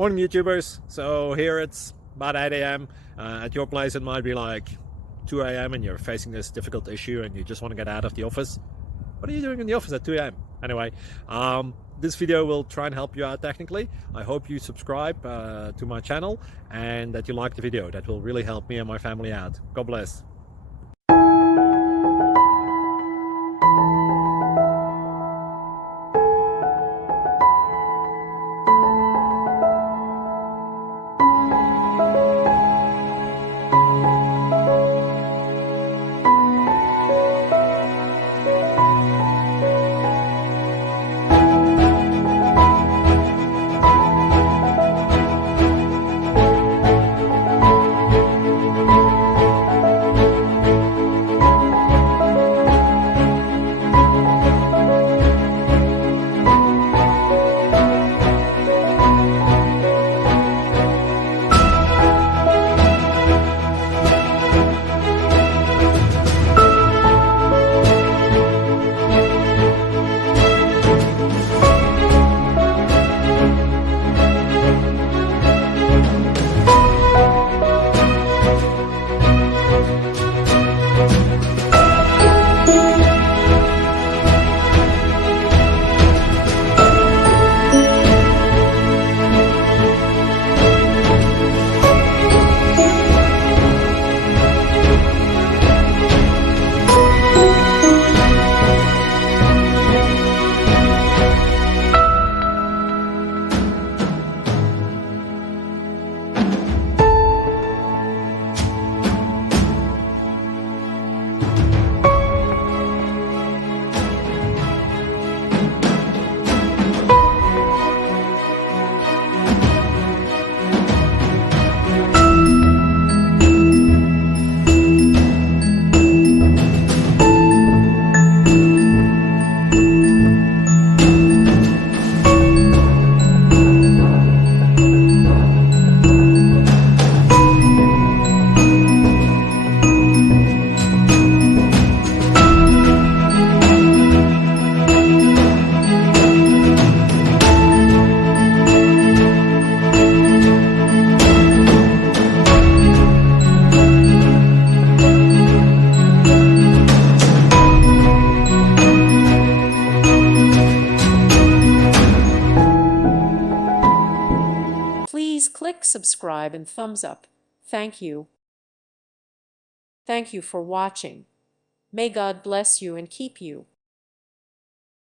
Morning YouTubers. So here it's about 8 a.m. At your place it might be like 2 a.m. and you're facing this difficult issue and you just want to get out of the office. What are you doing in the office at 2 a.m.? Anyway, this video will try and help you out technically. I hope you subscribe to my channel and that you like the video. That will really help me and my family out. God bless. Please click subscribe and thumbs up. Thank you. Thank you for watching. May God bless you and keep you.